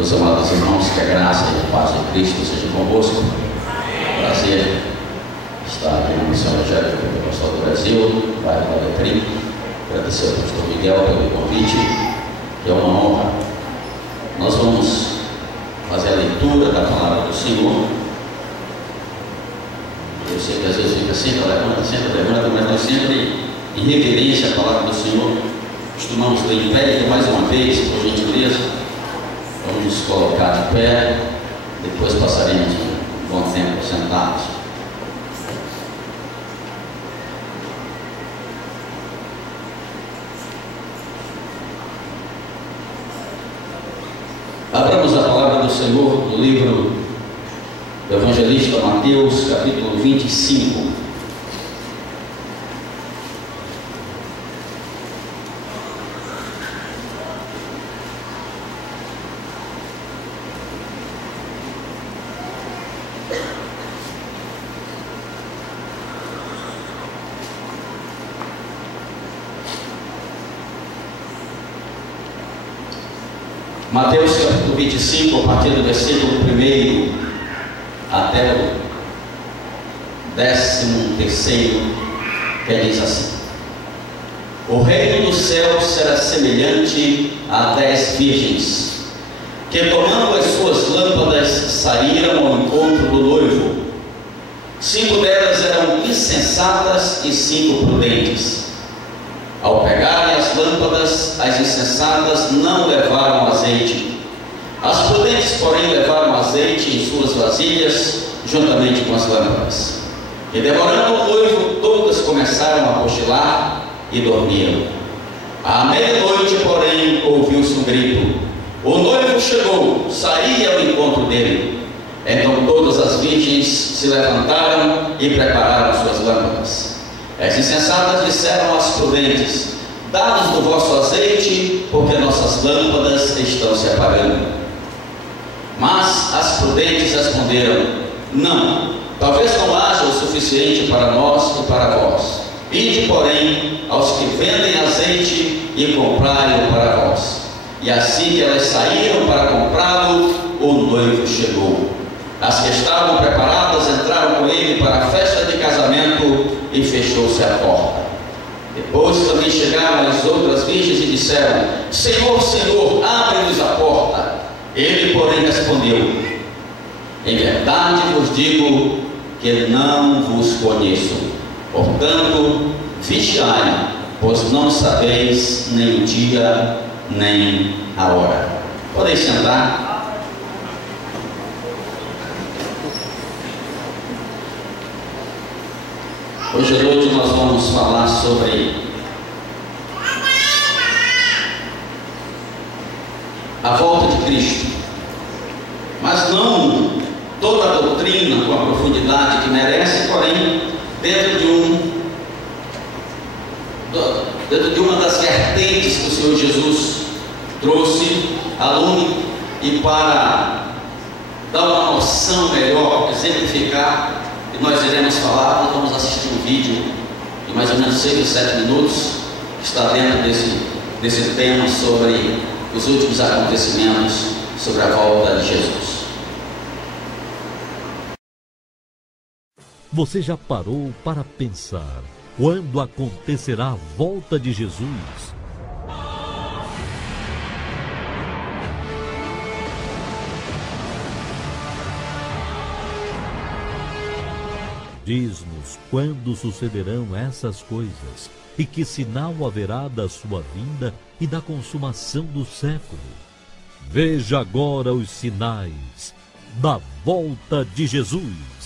Meus amados irmãos, que a graça e a paz de Cristo seja convosco. Prazer estar aqui na Missão Evangélica Pentecostal do Brasil, bairro do Alecrim. Agradecer ao pastor Miguel pelo convite, que é uma honra. Nós vamos fazer a leitura da palavra do Senhor. Eu sei que às vezes fica senta, levanta, mas nós sempre, em reverência à palavra do Senhor, costumamos ler em pé. Então, mais uma vez, por gentileza, vamos nos colocar de pé, depois passaremos um bom tempo sentados. Abramos a palavra do Senhor no livro do evangelista Mateus, capítulo 25. Mateus capítulo 25, a partir do versículo 1 até o 13º, que diz assim: O reino do céu será semelhante a 10 virgens, que tomando as suas lâmpadas saíram ao encontro do noivo. 5 delas eram insensatas e 5 prudentes. Ao pegarem as lâmpadas, as insensatas não levaram azeite. As prudentes, porém, levaram azeite em suas vasilhas, juntamente com as lâmpadas. E demorando o noivo, todas começaram a cochilar e dormiram. À meia-noite, porém, ouviu-se um grito: O noivo chegou, saí ao encontro dele. Então todas as virgens se levantaram e prepararam suas lâmpadas. As insensatas disseram às prudentes: Dá-nos do vosso azeite, porque nossas lâmpadas estão se apagando. Mas as prudentes responderam: Não, talvez não haja o suficiente para nós e para vós. Ide, porém, aos que vendem azeite e comprai-o para vós. E assim que elas saíram para comprá-lo, o noivo chegou. As que estavam preparadas entraram com ele para a festa de casamento e fechou-se a porta. Depois também chegaram as outras virgens e disseram: Senhor, Senhor, abre-nos a porta. Ele, porém, respondeu: Em verdade vos digo que não vos conheço. Portanto, vigiai, pois não sabeis nem o dia, nem a hora. Podem sentar. Hoje à noite nós vamos falar sobre a volta de Cristo, mas não toda a doutrina com a profundidade que merece, porém dentro de uma das vertentes que o Senhor Jesus trouxe à lume, e para dar uma noção melhor, exemplificar. E nós iremos falar, nós vamos assistir um vídeo de mais ou menos 6 ou 7 minutos, que está dentro desse tema sobre os últimos acontecimentos, sobre a volta de Jesus. Você já parou para pensar quando acontecerá a volta de Jesus? Diz-nos quando sucederão essas coisas e que sinal haverá da sua vinda e da consumação do século. Veja agora os sinais da volta de Jesus.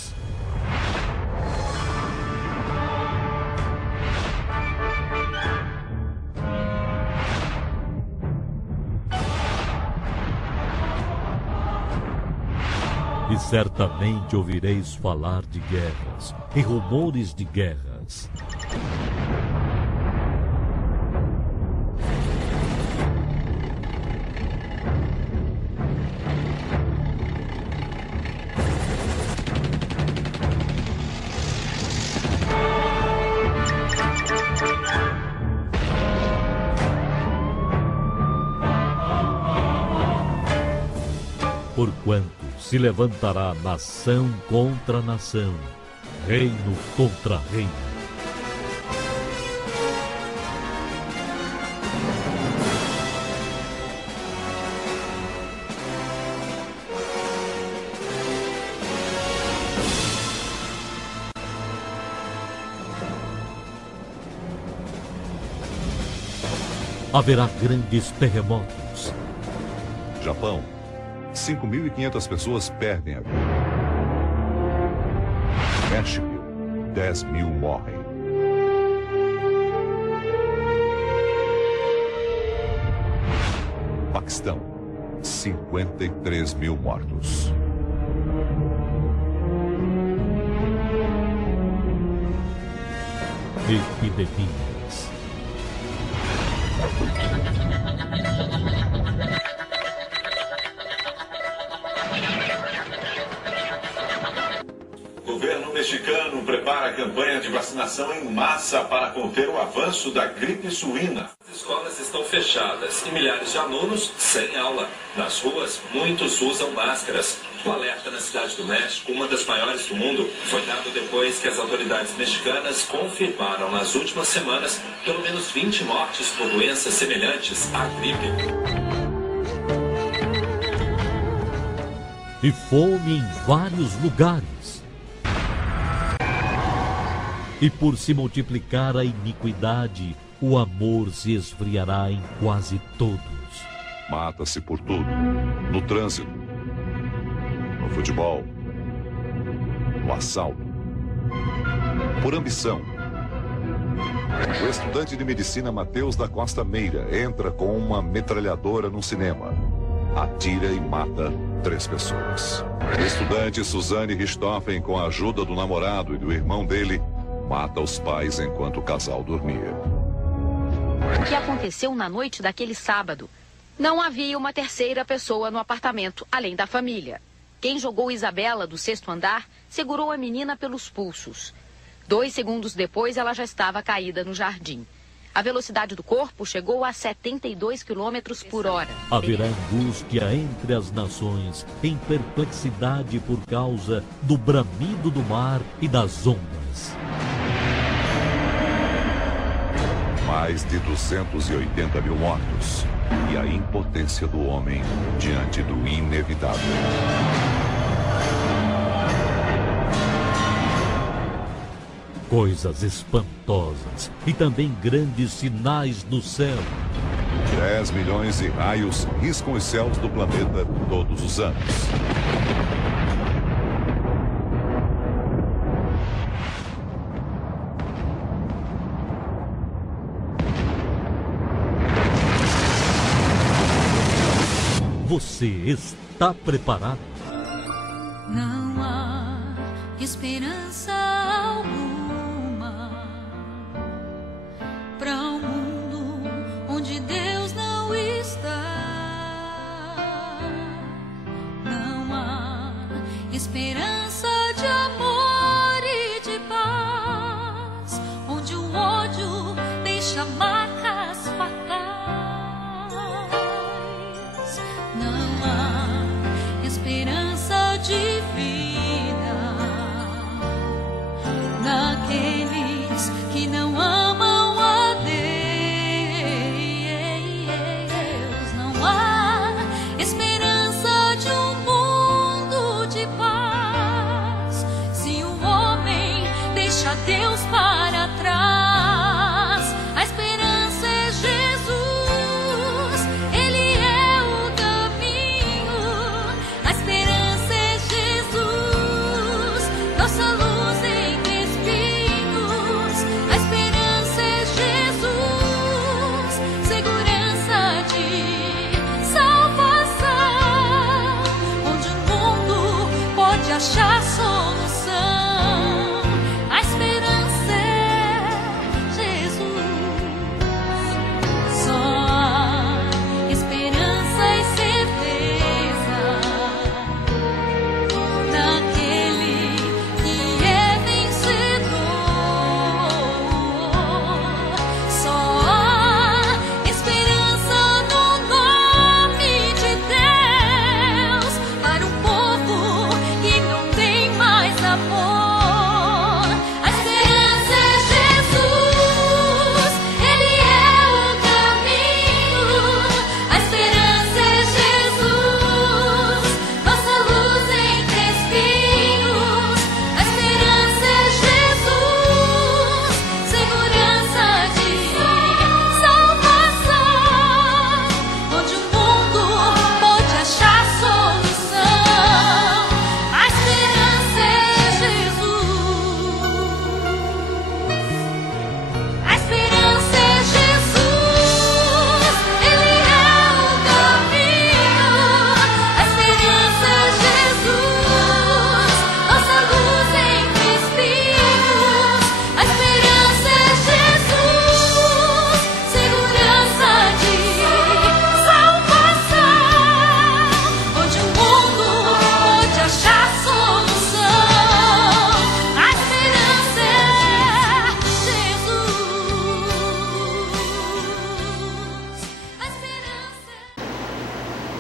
E certamente ouvireis falar de guerras e rumores de guerras. Porquanto se levantará nação contra nação, reino contra reino. Haverá grandes terremotos. Japão, 5.500 pessoas perdem a vida. México, 10.000 morrem. Paquistão, 53.000 mortos. Epidemias. O governo mexicano prepara a campanha de vacinação em massa para conter o avanço da gripe suína. As escolas estão fechadas e milhares de alunos sem aula. Nas ruas, muitos usam máscaras. O alerta na cidade do México, uma das maiores do mundo, foi dado depois que as autoridades mexicanas confirmaram nas últimas semanas pelo menos 20 mortes por doenças semelhantes à gripe. E fome em vários lugares. E por se multiplicar a iniquidade, o amor se esfriará em quase todos. Mata-se por tudo. No trânsito, no futebol, no assalto, por ambição. O estudante de medicina Matheus da Costa Meira entra com uma metralhadora no cinema. Atira e mata 3 pessoas. A estudante Suzane Richthofen, com a ajuda do namorado e do irmão dele, mata os pais enquanto o casal dormia. O que aconteceu na noite daquele sábado? Não havia uma terceira pessoa no apartamento, além da família. Quem jogou Isabela do 6º andar segurou a menina pelos pulsos. 2 segundos depois, ela já estava caída no jardim. A velocidade do corpo chegou a 72 km por hora. Haverá angústia entre as nações, em perplexidade por causa do bramido do mar e das ondas. Mais de 280.000 mortos e a impotência do homem diante do inevitável. Coisas espantosas e também grandes sinais no céu. 10 milhões de raios riscam os céus do planeta todos os anos. Você está preparado? Não há esperança alguma para um mundo onde Deus não está. Não há esperança de amor e de paz, onde o ódio deixa marcas fatais. Não há esperança de vida naqueles que não amam a Deus. Não há esperança de um mundo de paz se o homem deixa Deus para trás. A esperança é Jesus, Ele é o caminho. A esperança é Jesus, nossa luz entre espinhos. A esperança é Jesus, segurança de salvação, onde o mundo pode achar solução. A esperança é Jesus. Só há esperança e certeza naquele que é vencedor. Só há esperança no nome de Deus para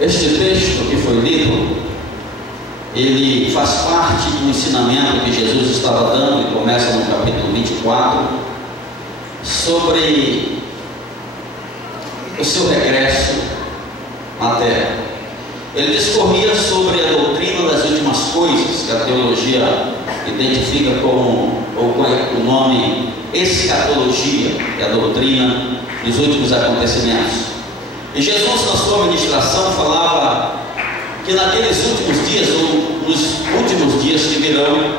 Este texto que foi lido, ele faz parte do ensinamento que Jesus estava dando, e começa no capítulo 24, sobre o seu regresso à terra. Ele discorria sobre a doutrina das últimas coisas, que a teologia identifica com o nome escatologia, que é a doutrina dos últimos acontecimentos. E Jesus, na sua ministração, falava que naqueles últimos dias, ou nos últimos dias que virão,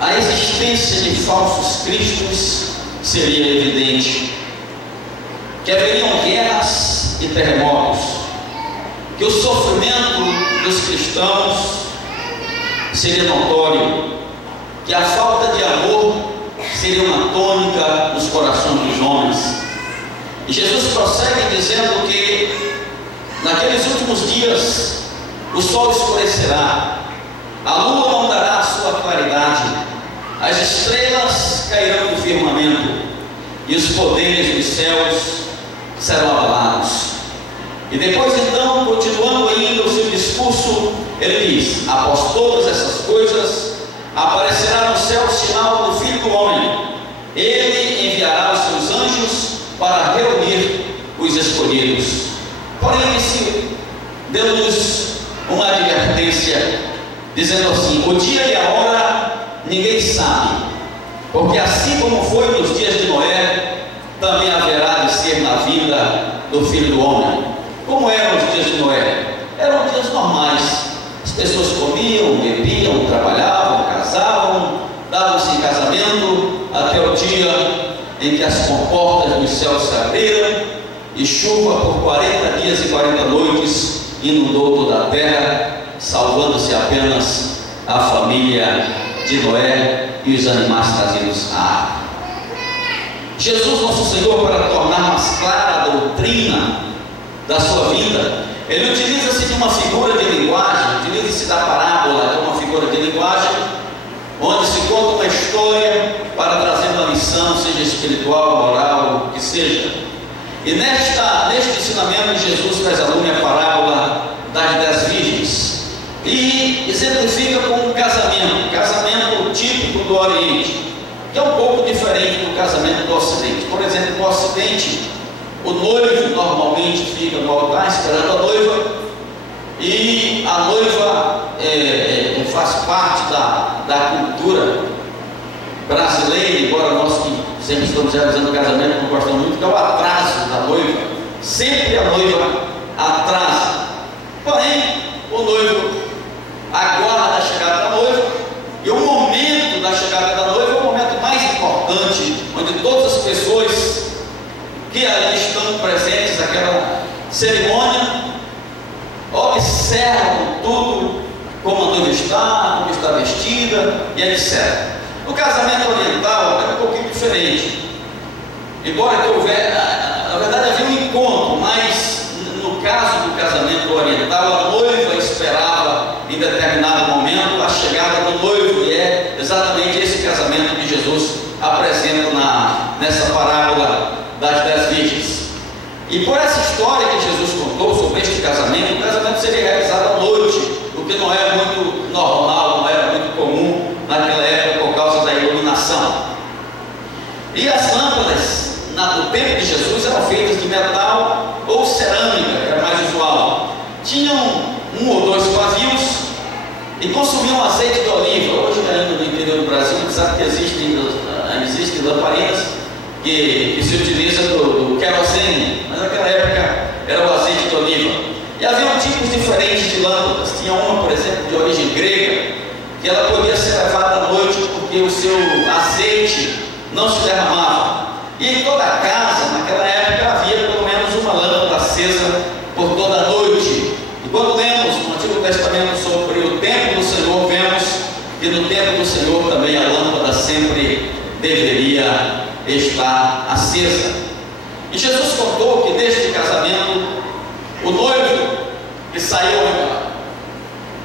a existência de falsos cristos seria evidente, que haveriam guerras e terremotos, que o sofrimento dos cristãos seria notório, que a falta de amor seria uma tônica nos corações dos homens. E Jesus prossegue dizendo que naqueles últimos dias o sol escurecerá, a lua não dará a sua claridade, as estrelas cairão do firmamento e os poderes dos céus serão abalados. E depois, então, continuando ainda o seu discurso, ele diz: após todas essas coisas, aparecerá no céu o sinal do Filho do Homem. Ele enviará os seus anjos para reunir os escolhidos. Porém, ele deu-nos uma advertência, dizendo assim: o dia e a hora ninguém sabe, porque assim como foi nos dias de Noé, também haverá de ser na vida do Filho do Homem. Como eram os dias de Noé? Eram dias normais. As pessoas comiam, bebiam, trabalhavam, casavam, davam-se em casamento, até o dia em que as comportas dos céus se abriram e chuva por 40 dias e 40 noites inundou toda a terra, salvando-se apenas a família de Noé e os animais trazidos à arca. Jesus, nosso Senhor, para tornar mais clara a doutrina da sua vida, ele utiliza-se de uma figura de linguagem, utiliza-se da parábola, que é uma figura de linguagem, onde se conta uma história para trazer uma lição, seja espiritual, moral, o que seja. E neste ensinamento, Jesus traz à lume a parábola das 10 virgens e exemplifica com um casamento típico do Oriente, que é um pouco diferente do casamento do Ocidente. Por exemplo, no Ocidente, o noivo normalmente fica no altar esperando a noiva, e a noiva faz parte da cultura brasileira, embora nós que sempre estamos realizando o casamento não gostamos muito, que é o atraso da noiva. Sempre a noiva atrasa. Porém, o noivo aguarda a chegada da noiva, e o momento da chegada da noiva é o momento mais importante, onde todas as pessoas que ali estão presentes naquela cerimônia observam tudo, como a noiva está, como está vestida e etc. No casamento oriental é um pouquinho diferente, embora que houver, na verdade havia um encontro, mas no caso do casamento oriental, a noiva esperava em determinado momento a chegada do noivo, e é exatamente esse casamento que Jesus apresenta nessa parábola das 10 virgens. E por essa história que Jesus contou sobre este casamento, o casamento seria realizado à noite, o que não era muito normal, não era muito comum naquela época por causa da iluminação. E as lâmpadas no tempo de Jesus eram feitas de metal ou cerâmica, que era mais usual. Tinham 1 ou 2 pavios e consumiam azeite de oliva. Hoje, ainda no interior do Brasil, a gente sabe que existem lamparinas que se utiliza do querosene, mas naquela época era o azeite de oliva. E havia tipos diferentes de lâmpadas. Tinha uma, por exemplo, de origem grega, que ela podia ser levada à noite porque o seu azeite não se derramava. E em toda a casa, naquela época, havia pelo menos uma lâmpada acesa por toda a noite. E quando lemos no Antigo Testamento sobre o templo do Senhor, vemos que no templo do Senhor também a lâmpada sempre deveria estar acesa. E Jesus contou que neste casamento, o noivo que saiu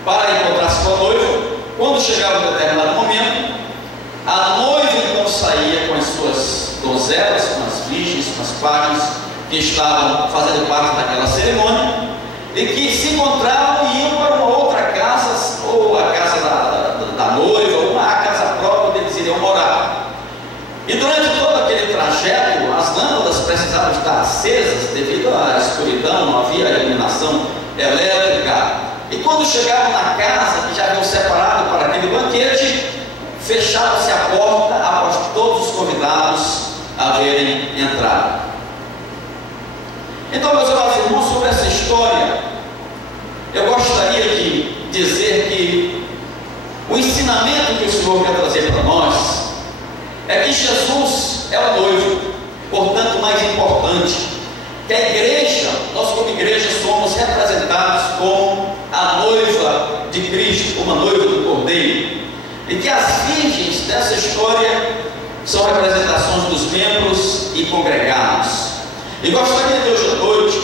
para encontrar-se com a noiva, quando chegava um determinado momento, a noiva então saía com as suas donzelas, com as virgens, com as pajens, que que estavam fazendo parte daquela cerimônia e que se encontravam e iam para uma outra casa, ou a casa da noiva, ou a casa própria onde eles iriam morar. E durante todo aquele trajeto, as lâmpadas precisavam estar acesas devido à escuridão, não havia iluminação elétrica. E quando chegavam na casa, que já haviam separado para aquele banquete, fechava-se a porta após todos os convidados haverem entrado. Então, meus amados irmãos, sobre essa história, eu gostaria de dizer que o ensinamento que o Senhor quer trazer para nós é que Jesus é o noivo, portanto, mais importante, que a igreja, nós como igreja somos representados como a noiva de Cristo, como a noiva do Cordeiro, e que as virgens dessa história são representações dos membros e congregados. E gostaria de hoje à noite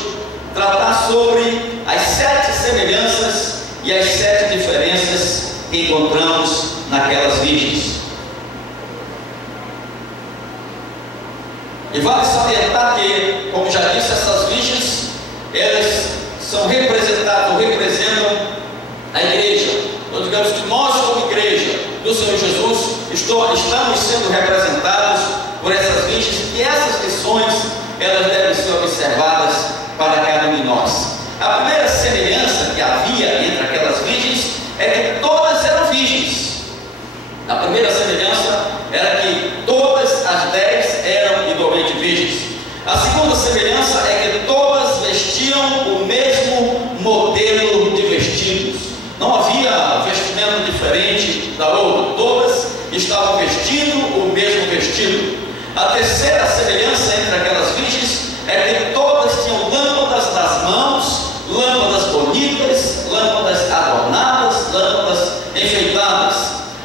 tratar sobre as 7 semelhanças e as 7 diferenças que encontramos naquelas virgens. E vale salientar que, como já disse, essas virgens, elas são representadas ou representam a igreja. Então, digamos que nós, como igreja do Senhor Jesus, estamos sendo representados por essas virgens, e essas lições, elas devem ser observadas para cada um de nós. A primeira semelhança que havia entre aquelas virgens é que todas eram virgens. A primeira semelhança era que todas as 10 eram igualmente virgens. A segunda semelhança é que todas vestiam o mesmo modelo de vestidos. Não havia vestimento diferente da outra, todas estavam vestindo o mesmo vestido. A terceira semelhança entre aquelas virgens é que todas tinham lâmpadas nas mãos, lâmpadas bonitas, lâmpadas adornadas, lâmpadas enfeitadas.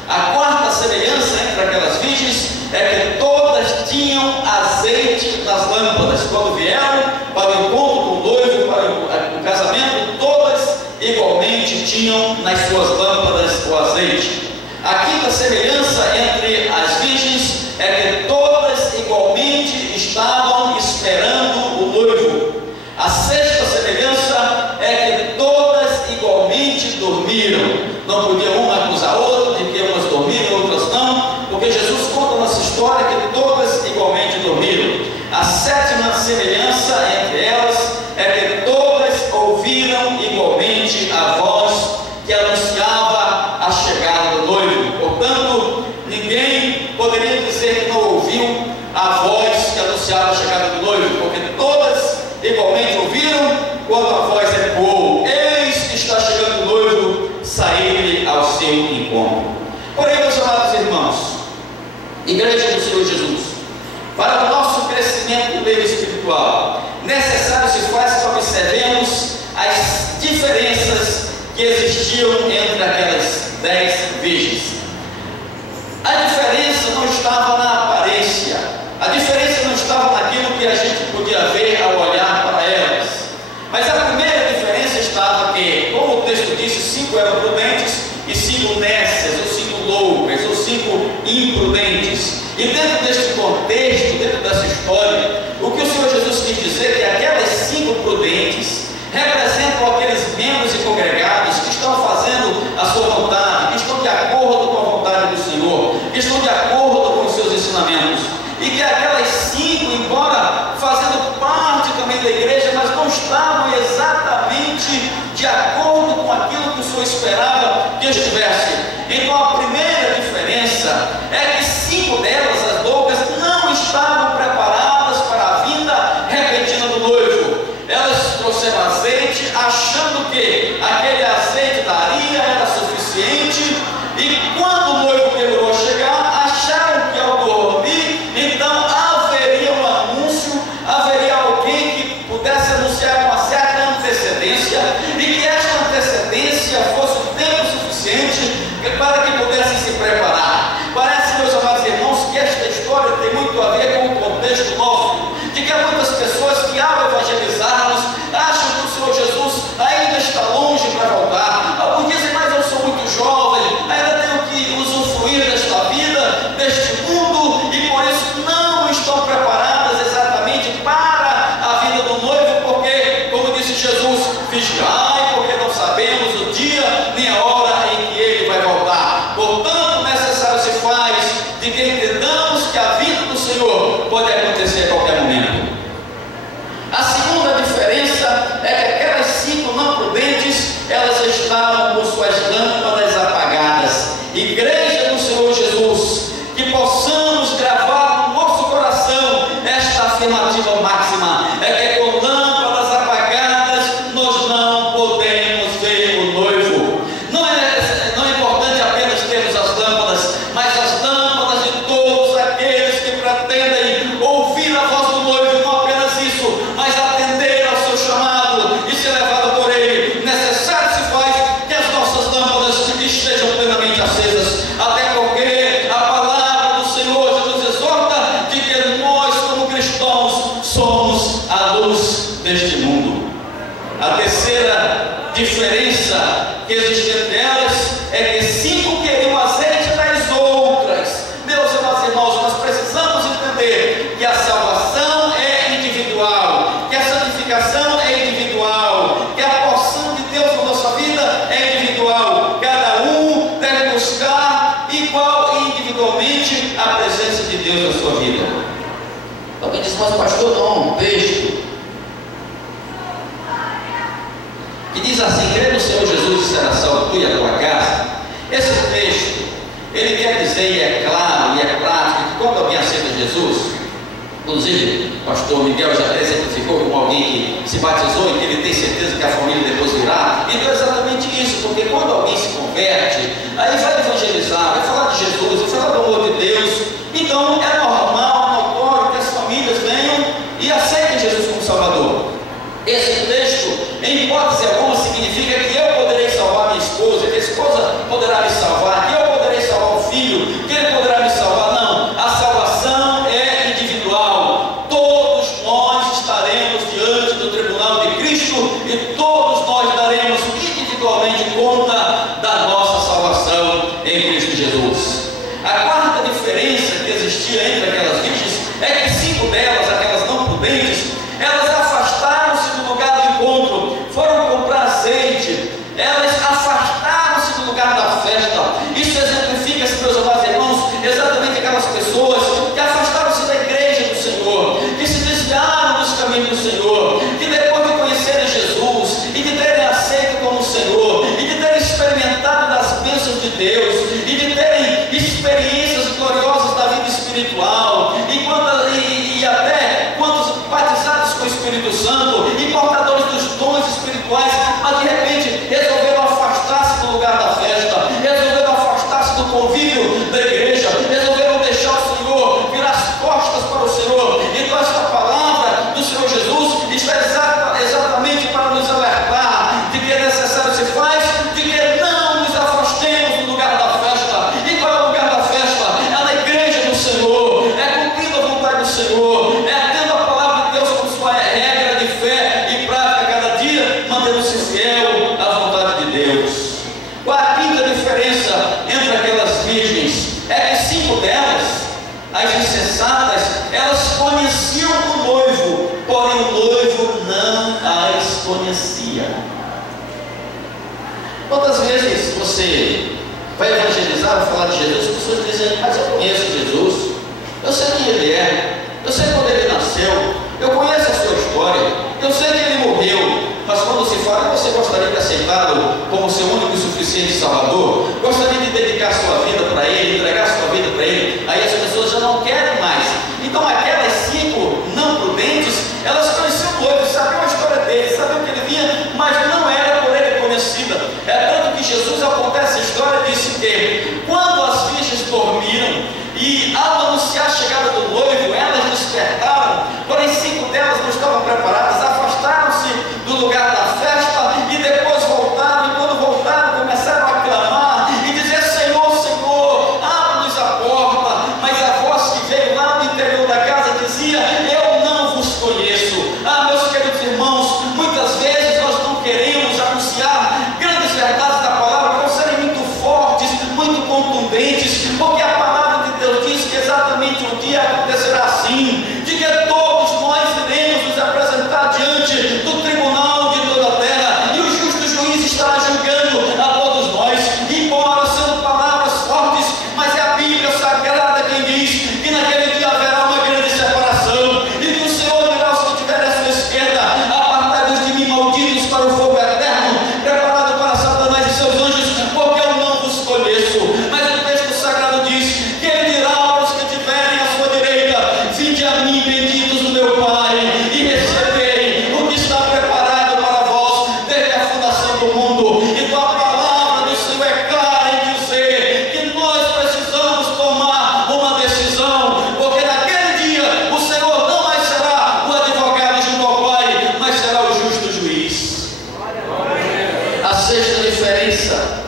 A quarta semelhança entre aquelas virgens é que todas tinham azeite nas lâmpadas. Quando vieram para o encontro com o noivo, para o casamento, todas igualmente tinham nas suas lâmpadas o azeite. A quinta semelhança entre as virgens é que todas igualmente estavam esperando o noivo. A sexta semelhança é que todas igualmente dormiram. Não podia uma acusar a outra de que umas dormiram, outras não, porque Jesus conta nessa história que todas igualmente dormiram. A sétima semelhança entre elas é que todas ouviram igualmente a voz que anunciava a chegada do noivo. Portanto, ninguém poderia dizer que não ouviu a voz que anunciava a chegada do noivo, porque todas igualmente ouviram quando a voz ecoou: eis que está chegando o noivo, saí-lhe ao seu encontro. Porém, meus amados irmãos, igreja do Senhor Jesus, para o nosso crescimento no meio espiritual, necessário se faz que observemos as diferenças que existiam entre aquelas 10 virgens. A diferença não estava na aparência, a diferença não estava naquilo que a gente podia ver ao olhar para elas, mas a primeira diferença estava que, como o texto disse, 5 eram prudentes e 5 nécias, ou 5 loucas, ou 5 imprudentes. E dentro deste contexto, dentro dessa história, o que o Senhor Jesus quis dizer é que aquelas 5 prudentes representam aqueles membros e congregados que estão fazendo a sua vontade, que estão de acordo com a vontade do Senhor, que estão de acordo com os seus ensinamentos. E que aquelas 5, embora fazendo parte também da igreja, mas não estavam exatamente de acordo com aquilo que o Senhor esperava que estivesse. Então a primeira diferença é que 5 delas, as loucas, não estavam preparadas para a vinda repentina do noivo. Elas trouxeram azeite, achando que aquele azeite daria, era suficiente, e quando o noivo demorou a chegar, acharam que ao dormir, então haveria um anúncio, haveria alguém que pudesse anunciar com uma certa antecedência, e que esta antecedência fosse o tempo suficiente a presença de Deus na sua vida. Alguém diz, mas pastor, não, um texto que diz assim: crê no Senhor Jesus e será salvo tu e a tua casa. Esse texto, ele quer dizer, e é claro, e é prático, que quando alguém aceita Jesus, inclusive o pastor Miguel já até exemplificou com alguém que se batizou e que ele tem certeza que a família depois virá. Então é exatamente isso, porque quando alguém se converte, aí vai evangelizar, vai falar de Jesus, vai falar do amor de Deus. Então é normal, notório que as famílias venham e aceitem Jesus como Salvador. Esse texto, em hipótese alguma, significa que eu poderei salvar minha esposa, que a esposa poderá me salvar, que eu poderei salvar o filho, que ele poderá me salvar. Não, a salvação é individual. Todos nós estaremos diante do tribunal de Cristo e todos nós daremos individualmente conta da nossa salvação em Cristo Jesus. A quarta diferença que existia entre aquelas virgens é que 5 delas, aquelas não prudentes, elas afastaram-se do lugar do encontro, foram comprar azeite, elas afastaram-se do lugar da festa. Isso exemplifica-se, meus amados irmãos, exatamente aquelas pessoas que afastaram-se da igreja do Senhor, que se desviaram dos caminhos do Senhor, que depois de conhecerem Jesus e de terem aceito como Senhor, e de terem experimentado das bênçãos de Deus, e de terem experiências gloriosas da vida espiritual, e até quantos batizados com o Espírito Santo e portadores dos dons espirituais, mas de repente resolveram afastar-se do lugar da festa, resolveram afastar-se do convívio da igreja, resolveram deixar o Senhor, virar as costas para o Senhor. Então esta palavra do Senhor Jesus está exatamente para nos alertar de que é necessário se faz, de que não nos afastemos do lugar da festa. E qual é o lugar da festa? É na igreja do Senhor, é cumprindo a vontade do Senhor, é tendo a palavra de Deus como sua regra de fé e prática cada dia, mantendo-se fiel à vontade de Deus. Qual a quinta diferença entre aquelas virgens? É que 5 delas, as insensatas, elas conheciam o noivo, porém o noivo não as conhecia. Quantas vezes você vai evangelizar, vai falar de Jesus, as pessoas dizem, mas eu conheço Jesus, eu sei quem ele é, eu sei quando ele nasceu, eu conheço a sua história, eu sei que ele morreu, mas quando se fala, você gostaria de aceitá-lo como seu único e suficiente Salvador? Gostaria de dedicar sua vida para ele, entregar sua vida para ele? Aí as pessoas já não querem mais. Então aquelas 5 não prudentes, elas conheciam o noivo, sabiam a história dele, sabiam que ele vinha, mas não era por ele conhecida. É tanto que Jesus, ao contar essa história, disse que quando as virgens dormiram e ao anunciar a chegada do noivo, elas despertaram, porém 5 delas não estavam preparadas, afastaram-se do lugar da festa e depois voltaram, e quando voltaram começaram a clamar e dizer, Senhor, Senhor, abre-nos a porta. Mas a voz que veio lá do interior da casa dizia, eu não vos conheço. Meus queridos irmãos, muitas vezes nós não queremos anunciar grandes verdades da palavra para serem muito fortes, muito contundentes, porque a palavra de Deus diz que exatamente um dia acontecerá assim, de que todos nós iremos nos apresentar diante do tribunal de toda a terra, e o justo juiz estará julgando a todos nós, embora sendo palavras fortes, mas é a Bíblia Sagrada quem diz que naquele dia haverá uma grande separação, e que o Senhor dirá aos que estiverem à sua esquerda, apartai-vos de mim, malditos, para o fogo eterno, preparado para Satanás e seus anjos, porque eu não vos conheço. Mas o texto sagrado diz que ele dirá aos que estiverem à sua direita, vinde a mim, benditos do meu Pai, e receberem o que está preparado para vós desde a fundação do mundo. Então a palavra do Senhor é clara em dizer que nós precisamos tomar uma decisão, porque naquele dia o Senhor não mais será o advogado junto ao Pai, mas será o justo juiz. A sexta diferença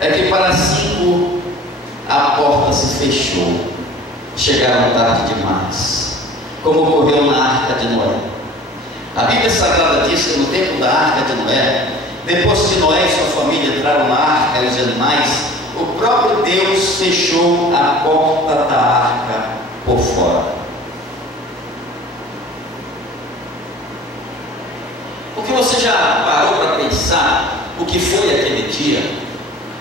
é que para 5 a porta se fechou, chegaram tarde demais, como ocorreu na Arca de Noé. A Bíblia Sagrada diz que no tempo da Arca de Noé, depois que Noé e sua família entraram na arca e os animais, o próprio Deus fechou a porta da arca por fora. Porque você já parou para pensar o que foi aquele dia?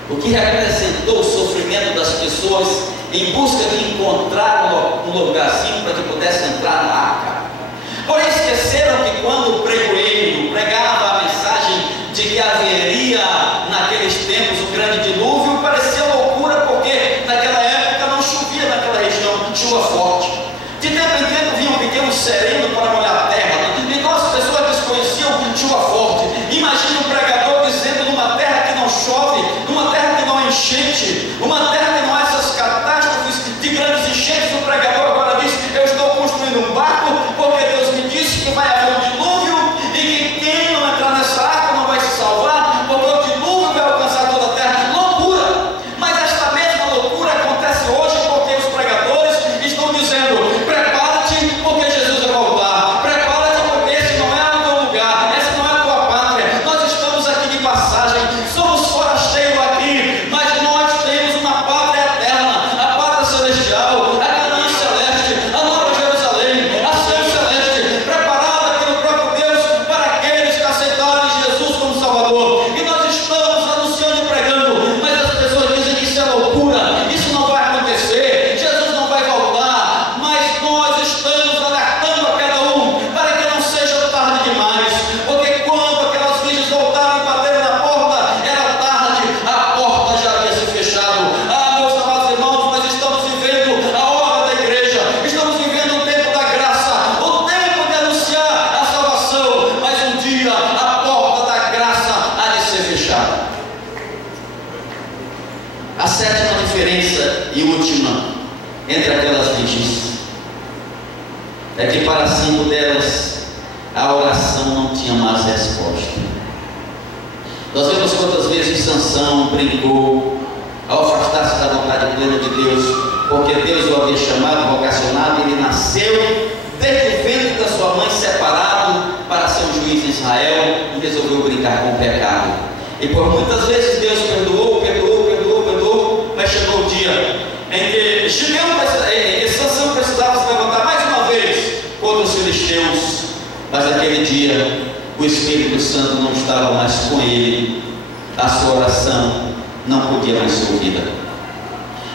O que representou o sofrimento das pessoas em busca de encontrar um lugarzinho para que pudesse entrar na arca. Porém esqueceram que quando o pregoeiro pregava a mensagem de que haveria naqueles tempos um grande dilúvio, parecia loucura, porque naquela época não chovia naquela região, chuva forte. De tempo em tempo vinha um pequeno sereno para molhar a terra. Então as pessoas desconheciam chuva forte. Imagina um pregador dizendo numa terra que não chove, numa terra que não há enchente, uma terra que não há essas catástrofes de grandes enchentes. O pregador agora diz: eu estou construindo um barco, porque Deus me disse que vai haver um dilúvio e que quem não entrar nessa arca não vai se salvar, porque o dilúvio vai alcançar toda a terra. Loucura! Mas esta mesma loucura acontece hoje, porque os pregadores estão dizendo: prepara-te, porque Jesus vai voltar. Prepara-te, porque esse não é o teu lugar, essa não é a tua pátria. Nós estamos aqui de passagem, somos forasteiros aqui, mas nós temos uma pátria eterna, a pátria celestial, a Canaã celeste, a Nova Jerusalém, a Sião celeste, preparada pelo próprio Deus para aqueles que aceitaram Jesus como Salvador. E nós estamos anunciando e pregando, mas as pessoas dizem que isso é loucura, isso não vai acontecer, Jesus não vai voltar. Mas nós estamos alertando a cada um para que não seja tarde demais, porque quando aquelas virgens voltaram e bateram na porta, era tarde, a porta já havia se fechado. Meus amados irmãos, nós estamos vivendo a hora da igreja, estamos vivendo o tempo da graça, o tempo de anunciar a salvação, mas um dia a porta da graça há de ser fechada. A sétima diferença e última entre aquelas virgens é que para 5 delas a oração não tinha mais resposta. Nós vemos quantas vezes Sansão brincou ao afastar-se da vontade plena de Deus, porque Deus o havia chamado, vocacionado, e ele nasceu desde o ventre da sua mãe separado para ser um juiz em Israel, e resolveu brincar com o pecado. E por muitas vezes Deus perdoou, mas chegou o dia em que Sansão precisava se levantar mais uma vez contra os filisteus, mas naquele dia o Espírito Santo não estava mais com ele, a sua oração não podia mais ser ouvida.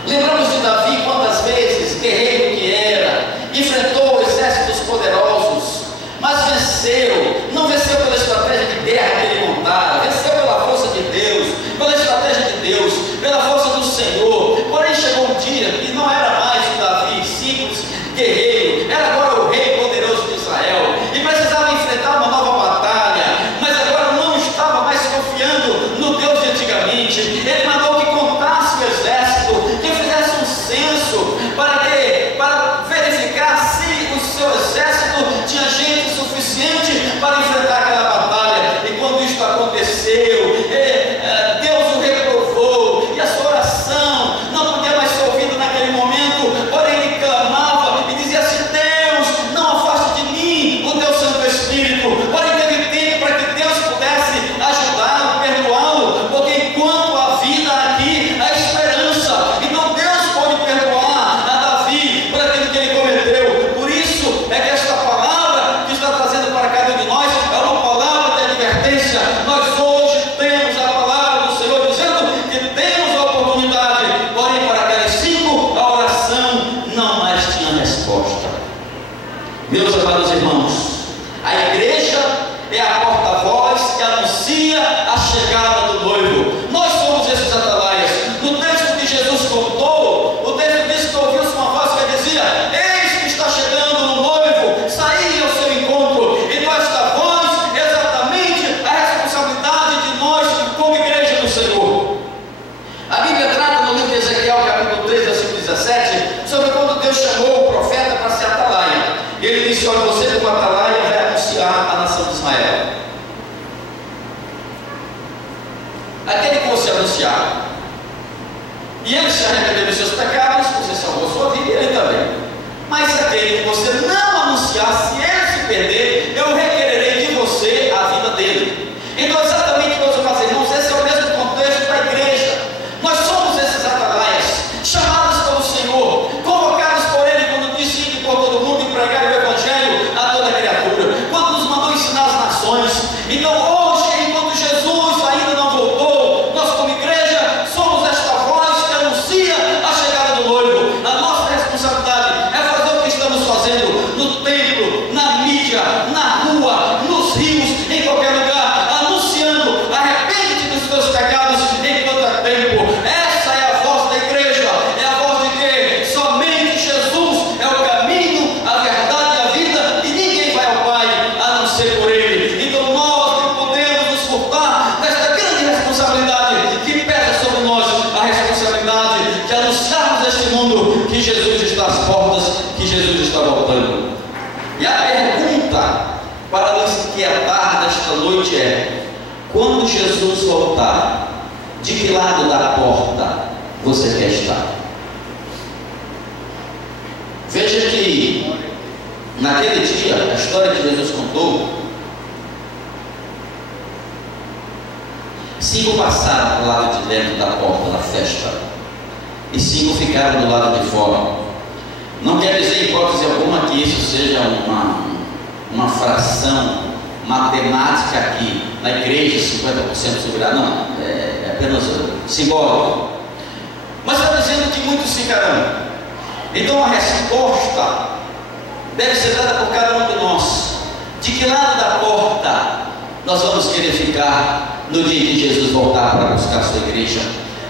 Lembramos de Davi, quantas vezes, guerreiro que era, enfrentou exércitos poderosos, mas venceu. Não venceu pela estratégia de guerra que ele montara, venceu pela força de Deus, pela estratégia de Deus, pela força do Senhor. Porém chegou um dia que não era mais o Davi simples guerreiro, era agora o rei poderoso de Israel, e precisava enfrentar uma nova batalha, mas agora não estava mais confiando no Deus de antigamente. Ele mandou que contasse o exército, que fizesse um censo para verificar se o seu exército tinha gente suficiente para enfrentar aquela batalha. E quando isso aconteceu, Deus o reprovou, e a sua oração não podia mais ser ouvida naquele momento. Porém ele clamava e dizia assim: Deus, não afaste de mim o teu Santo Espírito. Porém teve tempo para que Deus pudesse ajudá-lo, perdoá-lo, porque enquanto há vida aqui, há esperança. Então Deus pode perdoar a Davi por aquilo que ele cometeu. Por isso é que esta palavra que está trazendo para cada um de nós é uma palavra de advertência. Nós hoje temos a palavra do Senhor dizendo que temos a oportunidade, porém para aquelas 5 a oração não mais tinha resposta. Meus amados irmãos, a igreja é a porta-voz que anuncia a chegada do noivo. Nós somos esses atalaias. No texto que Jesus contou, o texto diz que ouviu-se uma voz que dizia: eis que está chegando o noivo, saí ao seu encontro. Então esta voz é exatamente a responsabilidade de nós como igreja do Senhor. A Bíblia trata no livro de Ezequiel, capítulo 3, versículo 17, sobre quando Deus chamou o profeta para ser atalaia. Ele disse: olha, você como atalaia vai anunciar a nação de Israel. Aquele que você anunciar, e ele se arrependeu dos seus pecados, você salvou a sua vida, e ele também. Mas aquele que você não anunciar, se ele se perder, eu requererei de você a vida dele. Então exatamente, meus amados irmãos, esse é o mesmo contexto da igreja. Nós somos esses atalaias, chamados pelo Senhor, convocados por ele quando disse: ir por todo mundo e pregar o Evangelho a toda criatura, quando nos mandou ensinar as nações. Então hoje, enquanto Jesus ainda não voltou, nós como igreja somos esta voz que anuncia a chegada do noivo. que lado da porta você quer estar? Veja que naquele dia, a história que Jesus contou, 5 passaram para o lado de dentro da porta da festa e 5 ficaram do lado de fora. Não quer dizer, em hipótese alguma, que isso seja uma fração matemática aqui na igreja, 50% subirá. Não, é apenas simbólico. Mas está dizendo que muitos ficarão. Então a resposta deve ser dada por cada um de nós. De que lado da porta nós vamos querer ficar no dia que Jesus voltar para buscar a sua igreja?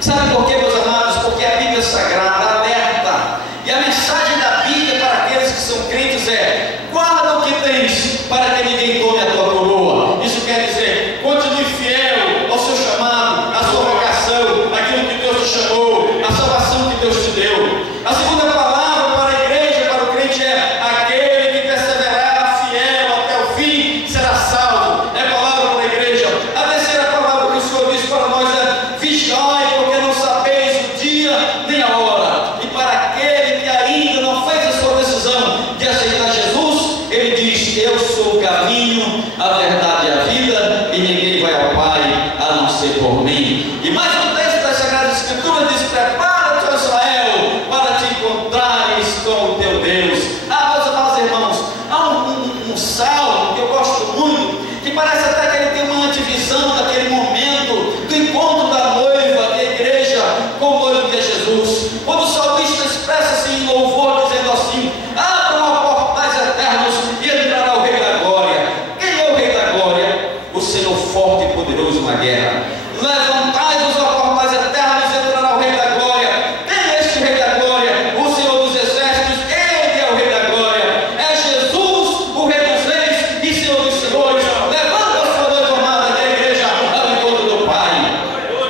Sabe por quê, meus amados? Porque a Bíblia Sagrada alerta, e a mensagem da Bíblia para aqueles que são crentes é: guarda o que tens, para que ninguém tome a tua coroa. Isso quer dizer, continue fiel ao seu chamado, à sua vocação, aquilo que Deus te chamou, a salvação que Deus te deu. A segunda palavra para a igreja, para o crente, é: aquele que perseverar fiel até o fim será salvo. É a palavra para a igreja. A terceira palavra que o Senhor diz para nós é: vigiai, porque não sabeis o dia nem a hora. E para aquele que ainda não fez a sua decisão de aceitar Jesus, ele diz: eu sou o caminho, a verdade e a vida, e ninguém vai ao Pai a não ser por mim. E mais um texto das Sagradas Escrituras diz: prepara-te, ó Israel, para te encontrares com o teu Deus. Meus amados irmãos, há um salmo que eu gosto muito, que parece até que ele tem uma antivisão daquele momento do encontro da noiva, da igreja com o noivo de Jesus, quando o salmista expressa-se em louvor, dizendo assim: abram a portais eternos e entrará o Rei da Glória. Quem é o Rei da Glória? O Senhor forte e poderoso na guerra. Levantai-vos a portais eternos e entrará o Rei da Glória. Quem é este Rei da Glória? O Senhor dos Exércitos. Ele é o Rei da Glória. É Jesus, o Rei dos Reis e Senhor dos Senhores. Levanta a sua noiva amada, que é a igreja, ao encontro do Pai.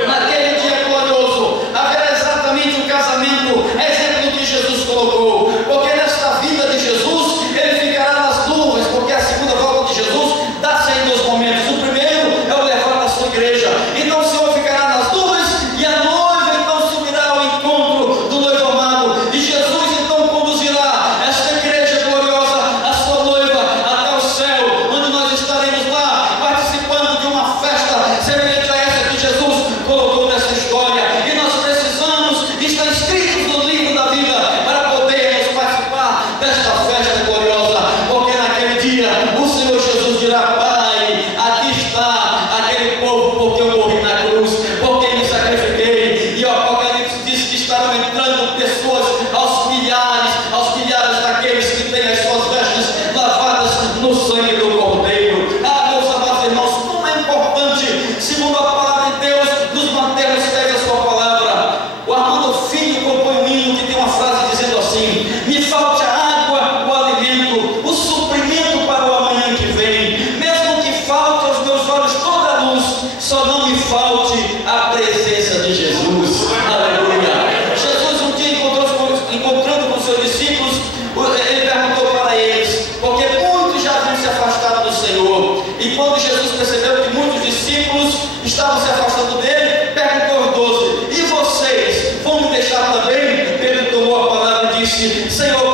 Naquele dia glorioso haverá exatamente um casamento, exemplo do que Jesus colocou, porque nesta vida de Jesus ele ficará nas nuvens, porque a segunda volta de Jesus dá-se em 2 momentos. O primeiro é o levar da sua igreja. Então o Senhor ficará nas nuvens e a noiva então subirá ao encontro do noivo amado, e Jesus então conduzirá esta igreja gloriosa, a sua noiva, até o céu, onde nós estaremos lá participando de uma festa semelhante a essa que Jesus colocou nessa história. E nós precisamos estar inscritos no livro da vida para podermos participar desta festa gloriosa, porque naquele dia o Senhor Jesus dirá: Pai, aqui está aquele povo, porque eu morri na cruz, porque me sacrifiquei. E o Apocalipse diz que estarão entrando pessoas aos milhares daqueles que têm as suas vestes lavadas no sangue do Cordeiro. Meus amados irmãos, como é importante, segundo a palavra de Deus, nos mantermos fiéis à sua palavra. O Armando Filho compõe um hino que tem uma frase dizendo assim: me falte a água, o alimento, o suprimento para o amanhã que vem, mesmo que falte aos meus olhos toda a luz, só não me falte a presença de Jesus. Aleluia. Jesus um dia encontrando com seus discípulos, ele perguntou para eles, porque muitos já haviam se afastado do Senhor, e quando Jesus percebeu que muitos discípulos estavam se afastando dele, perguntou aos 12: e vocês vão me deixar também? Pedro tomou a palavra e disse: Senhor,